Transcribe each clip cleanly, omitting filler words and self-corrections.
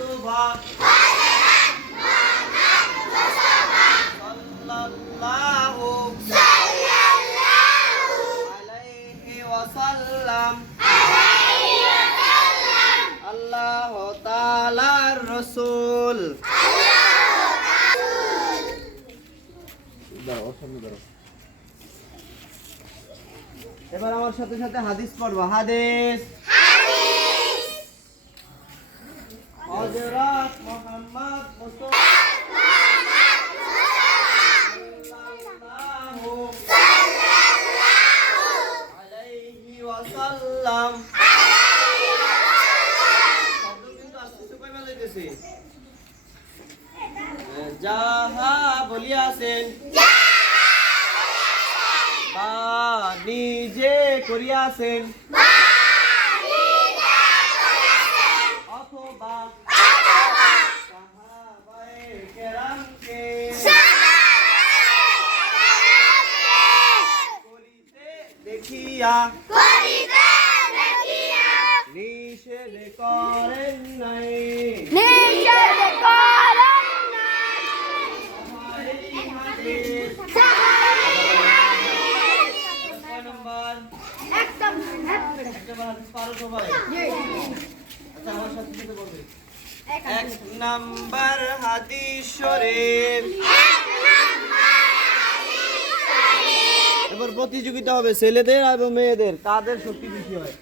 অথবা সাল্লাল্লাহু আলাইহি ওয়াসাল্লাম আল্লাহ তাআলার রাসূল। এবার আমার সাথে সাথে হাদিস পড়বা। হাদিস হযরত মুহাম্মদ মুস্তাফা সাল্লাল্লাহু আলাইহি ওয়াসাল্লাম। শব্দ কিন্তু আস্তে আস্তে কই মেলাইতেছে। যাহা বলিয়াছেন বা নিজে করিয়াছেন অথবা সাহাবায়ে কেরামকে করিতে দেখিয়া নিষেধ করেন নাই। এক নাম্বার হাদিস শরীফ। এবার প্রতিযোগিতা হবে ছেলেদের এবং মেয়েদের, কাদের শক্তি বেশি হয়।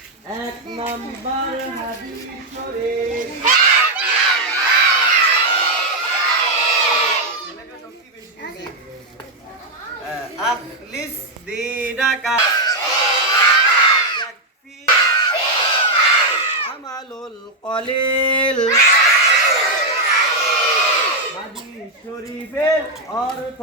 এক নাম্বার হাদিস শরীফ। ছেলেদের শক্তি বেশি। আখলিস দীনাকা ইয়াকফি আমালুল কলিল। হাদিস শরীফের অর্থ